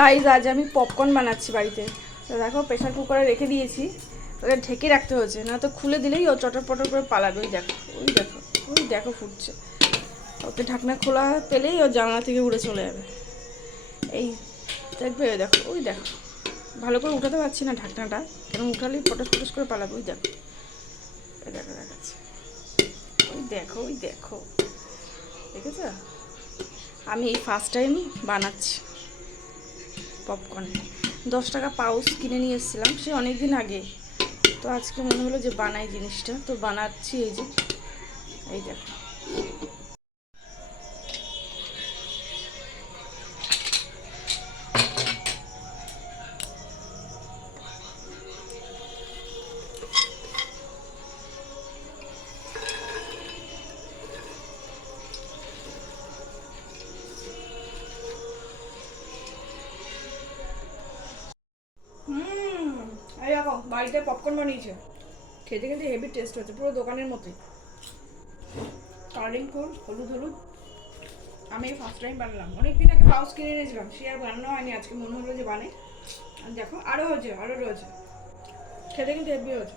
Guys আজ আমি popcorn বানাচ্ছি বাড়িতে। তো দেখো প্রেশার কুকারে রেখে দিয়েছি, ওটা ঢেকে রাখতে হচ্ছে, না তো খুলে দিলেই ও চটর পটর করে পালাবে। ওই দেখো ওই দেখো ওই দেখো ফুটছে। ওকে ঢাকনা খোলা পেলেই ও জানলা থেকে উড়ে চলে যাবে। এই দেখবে, ওই দেখো ওই দেখো, ভালো করে উঠাতে পারছি না ঢাকনাটা, কেন উঠালেই পটস পটস করে পালাবে। ওই দেখো ওই দেখো দেখাচ্ছে, ওই দেখো ওই দেখো, দেখেছ? আমি এই ফার্স্ট টাইম বানাচ্ছি পপকর্ন। 10 টাকা পাউচ কিনে নিয়ে এসেছিলাম সে অনেক দিন আগে, তো আজকে মনে হলো যে বানাই জিনিসটা, তো বানাচ্ছি। এই যে এই দেখো, এই দেখো বাড়িতে পপকর্ন বানিয়েছে, খেতে খেতে হেভি টেস্ট হচ্ছে, পুরো দোকানের মতোই। কালারিং ফুল, হলুদ হলুদ। আমি ফার্স্ট টাইম বানালাম, অনেকদিন আগে পাউচ কিনে এনেছিলাম, সে আর বানানো হয়নি, আজকে মনে হলো যে বানাই। আর দেখো আরও হয়েছে, আরও রয়েছে, খেতে কিন্তু হেভি হয়েছে।